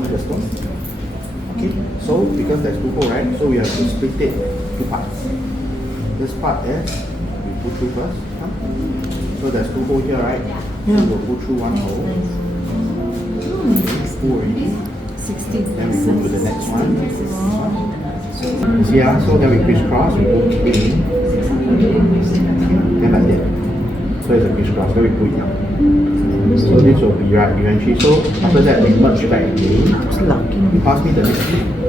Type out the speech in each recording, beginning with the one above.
me the stone. Okay, so because there's two holes, right? So we have to split it two parts. This part is we put through first. Huh? So there's two holes here, right? So we'll put through one hole. Full already. 16. Then we go to the next one. You see, so then we crisscross, we put it in. Then like that. So it's a crisscross, then we put it down. So this will be right eventually. So after that we merge back again. You pass me the next one.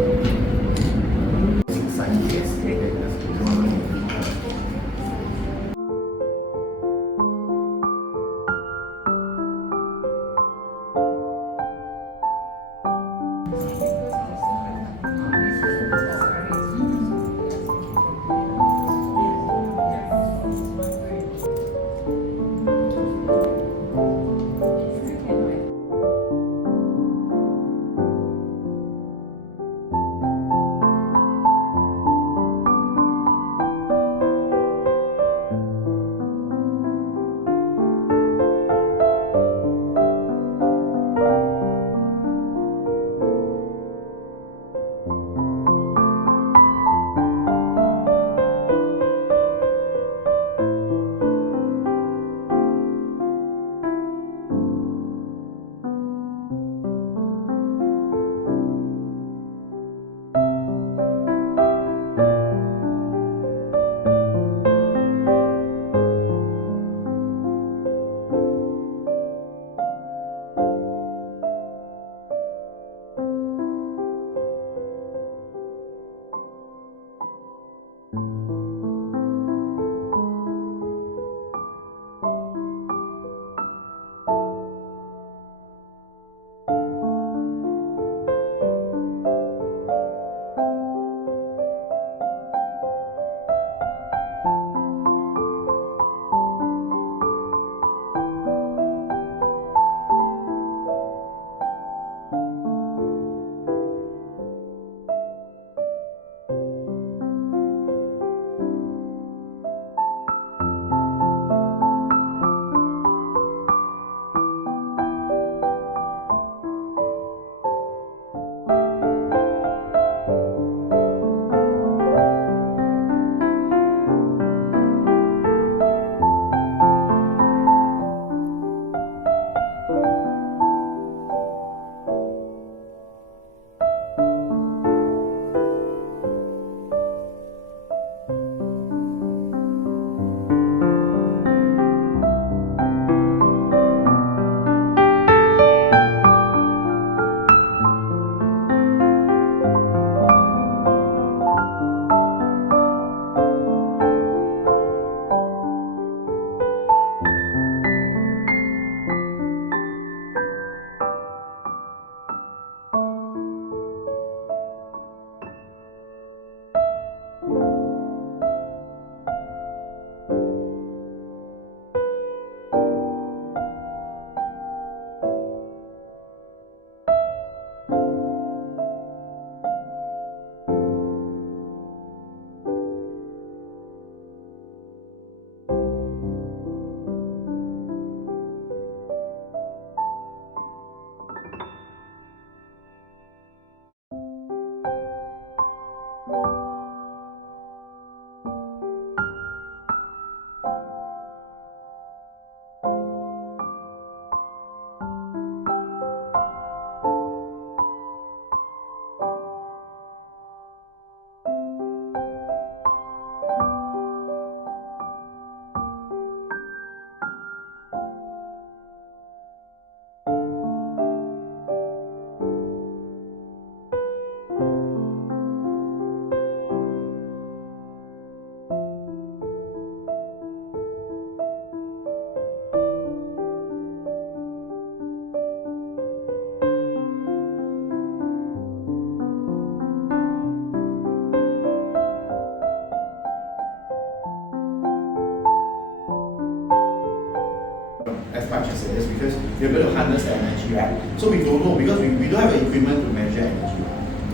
as much as it is because we're able to harness the energy, right? So we don't know because we don't have equipment to measure energy.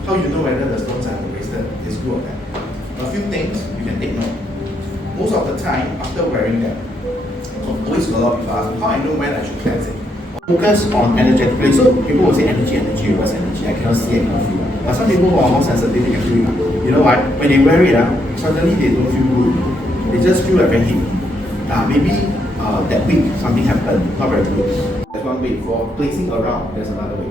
How you know whether the stones are wasted is good or bad? A few things you can take note. Most of the time, after wearing them, so always a lot of people ask, how I know when I should cleanse it? Focus on energetically. So people will say energy, energy, what's energy? I cannot see, I cannot feel. But some people who are more sensitive, they can feel. You know what? When they wear it, suddenly they don't feel good. They just feel like very heavy. Maybe that week something happened, not very good. That's one way. For placing around, there's another way.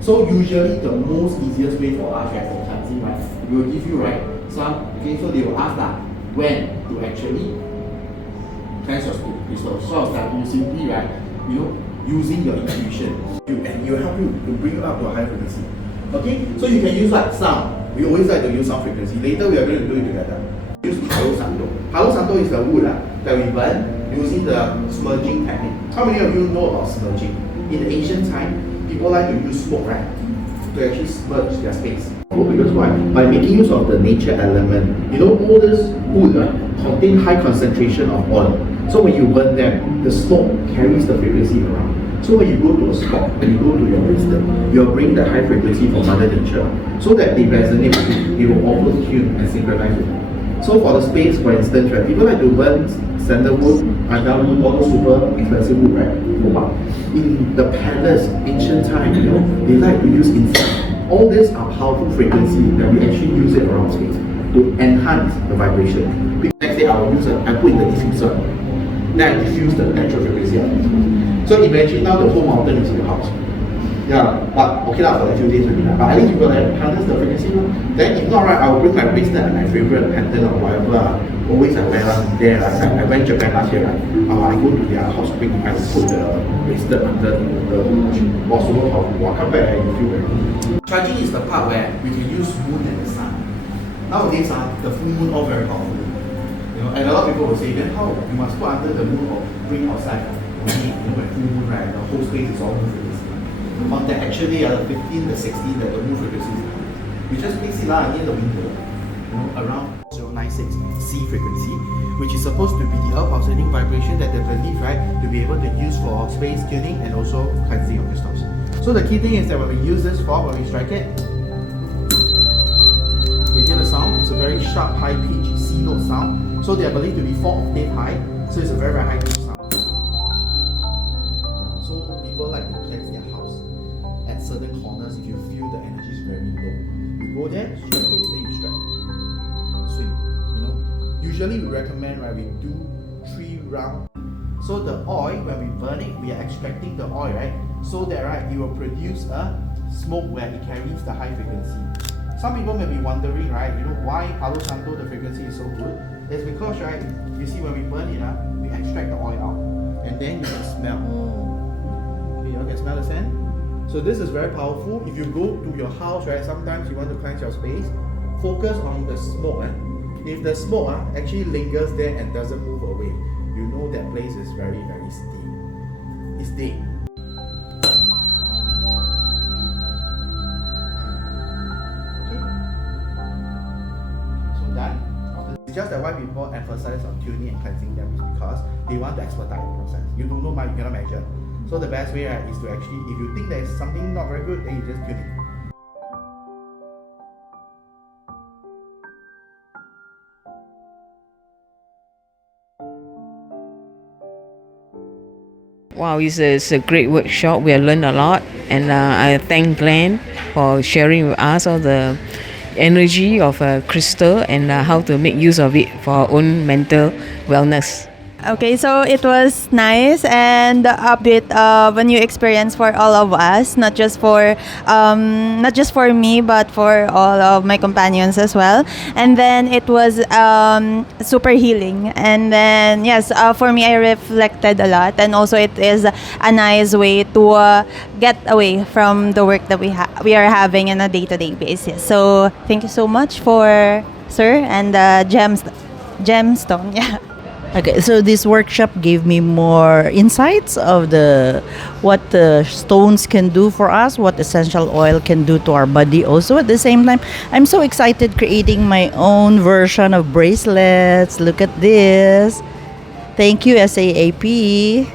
So usually the most easiest way for us, right, for cleansing, right, we will give you, right, some, okay, so they will ask that when to actually cleanse your crystal. So I was telling you simply, right, you know, using your intuition, and it will help you to bring you up to a high frequency. Okay, so you can use like sound. We always like to use sound frequency. Later we are going to do it together. Use Palo Santo. Palo Santo is the wood that we burn using the smudging technique. How many of you know about smudging? In the ancient time, people like to use smoke, right, to actually smudge their space. Because why? By making use of the nature element, you know, all this wood contain high concentration of oil. So when you burn them, the smoke carries the frequency around. So when you go to a spot, when you go to your wisdom, you'll bring the high frequency from Mother Nature so that they resonate with you. They will auto tune and synchronize with you. So for the space, for instance, right, people like to burn sandalwood, pandan wood, all those super expensive wood, right? In the palace, ancient time, you know, they like to use incense. All these are powerful frequencies that we actually use it around space to enhance the vibration. Next day I will use it, I put in the diffuser. Then I diffuse the natural frequency. So imagine now the whole mountain is in your house. Yeah, but okay for a few days will be that. But at least you will harness the frequency. Then if not right, I will bring my bracelet and my favorite pendant or whatever. Always I wear there. I went to Japan last year, right? I go to their hot spring, I put the bracelet under the ocean. Was super powerful. I come back and you feel very good. Charging is the part where we can use moon and the sun. Nowadays, the full moon all very powerful. You know, and a lot of people will say, then how? You must put under the moon or bring outside. You know, when full moon, right, the whole space is all moon frequency. On the actually the 15, the 16, the moon frequency is high. You just place it near the window, you know, around 096 C frequency, which is supposed to be the earth pulsating vibration that they believe, right, to be able to use for space tuning and also cleansing of crystals. So the key thing is that when we use this fork, when we strike it, you hear the sound. It's a very sharp, high pitch C note sound. So they are believed to be 4 octave high. So it's a very, very high pitch sound. So people like to cleanse their house at certain corners. If you feel the energy is very low, you go there, strike it, then you strike. Swing. You know. Usually we recommend, right, we do 3 rounds. So the oil, when we burn it, we are extracting the oil, right? So that, right, it will produce a smoke where it carries the high frequency. Some people may be wondering, right, you know, why Palo Santo the frequency is so good? It's because, right, you see when we burn it, we extract the oil out, and then you can smell. Okay, you can smell the scent. So this is very powerful. If you go to your house, right, sometimes you want to cleanse your space, focus on the smoke. If the smoke actually lingers there and doesn't move away, you know that place is very, very still. It's dead. It's just that why people emphasize on tuning and cleansing them is because they want to expedite the process. You don't know, you cannot measure. So the best way, right, is to actually, if you think there's something not very good, then you just tune it. Wow, it's a great workshop. We have learned a lot, and I thank Glenn for sharing with us all the energy of a crystal and how to make use of it for our own mental wellness. Okay, so it was nice and a bit of a new experience for all of us, not just for me, but for all of my companions as well. And then it was super healing. And then yes, for me, I reflected a lot, and also it is a nice way to get away from the work that we are having on a day-to-day basis. So thank you so much for Sir and Gemstone. Yeah. Okay, so this workshop gave me more insights of what the stones can do for us, what essential oil can do to our body. Also, at the same time, I'm so excited creating my own version of bracelets. Look at this. Thank you, SAAP.